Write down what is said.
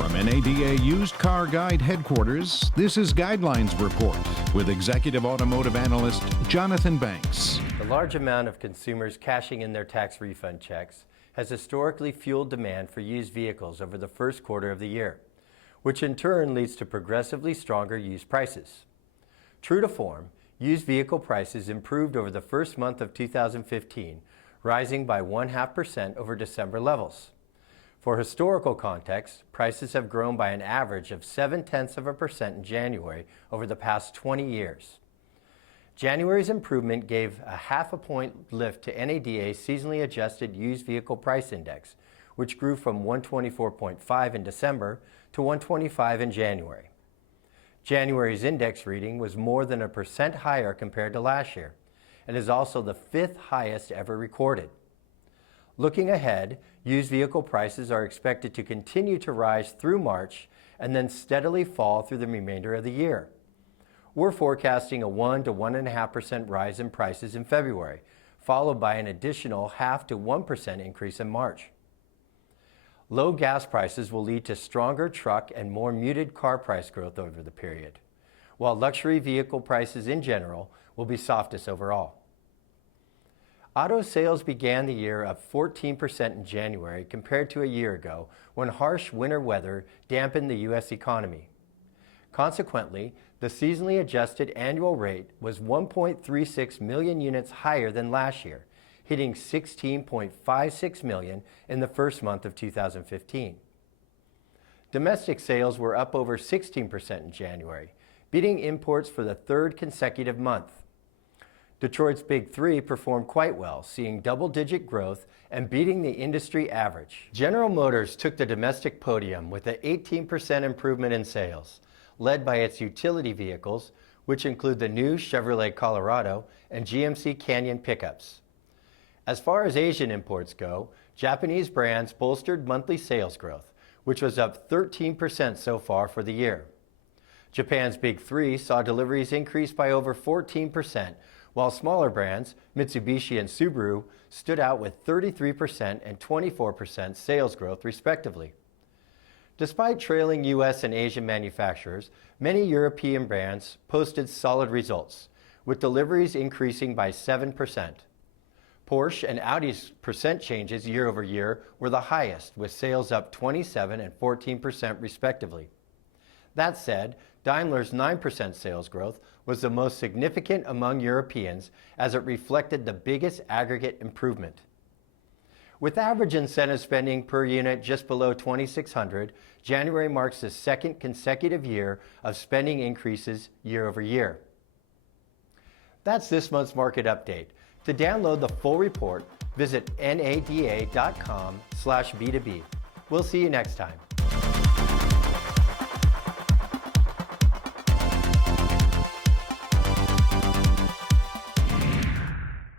From NADA Used Car Guide headquarters, this is Guidelines Report with Executive Automotive Analyst Jonathan Banks. The large amount of consumers cashing in their tax refund checks has historically fueled demand for used vehicles over the first quarter of the year, which in turn leads to progressively stronger used prices. True to form, used vehicle prices improved over the first month of 2015, rising by 0.5% over December levels. For historical context, prices have grown by an average of 0.7% in January over the past 20 years. January's improvement gave a 0.5 point lift to NADA's seasonally adjusted used vehicle price index, which grew from 124.5 in December to 125 in January. January's index reading was more than 1% higher compared to last year, and is also the 5th highest ever recorded. Looking ahead, used vehicle prices are expected to continue to rise through March and then steadily fall through the remainder of the year. We're forecasting a 1 to 1.5% rise in prices in February, followed by an additional 0.5 to 1% increase in March. Low gas prices will lead to stronger truck and more muted car price growth over the period, while luxury vehicle prices in general will be softest overall. Auto sales began the year up 14% in January compared to a year ago when harsh winter weather dampened the U.S. economy. Consequently, the seasonally adjusted annual rate was 1.36 million units higher than last year, hitting 16.56 million in the first month of 2015. Domestic sales were up over 16% in January, beating imports for the third consecutive month. Detroit's Big Three performed quite well, seeing double-digit growth and beating the industry average. General Motors took the domestic podium with an 18% improvement in sales, led by its utility vehicles, which include the new Chevrolet Colorado and GMC Canyon pickups. As far as Asian imports go, Japanese brands bolstered monthly sales growth, which was up 13% so far for the year. Japan's Big Three saw deliveries increase by over 14%, while smaller brands, Mitsubishi and Subaru, stood out with 33% and 24% sales growth respectively. Despite trailing U.S. and Asian manufacturers, many European brands posted solid results, with deliveries increasing by 7%. Porsche and Audi's percent changes year over year were the highest, with sales up 27% and 14% respectively. That said, Daimler's 9% sales growth was the most significant among Europeans as it reflected the biggest aggregate improvement. With average incentive spending per unit just below $2,600, January marks the second consecutive year of spending increases year over year. That's this month's market update. To download the full report, visit nada.com/B2B. We'll see you next time.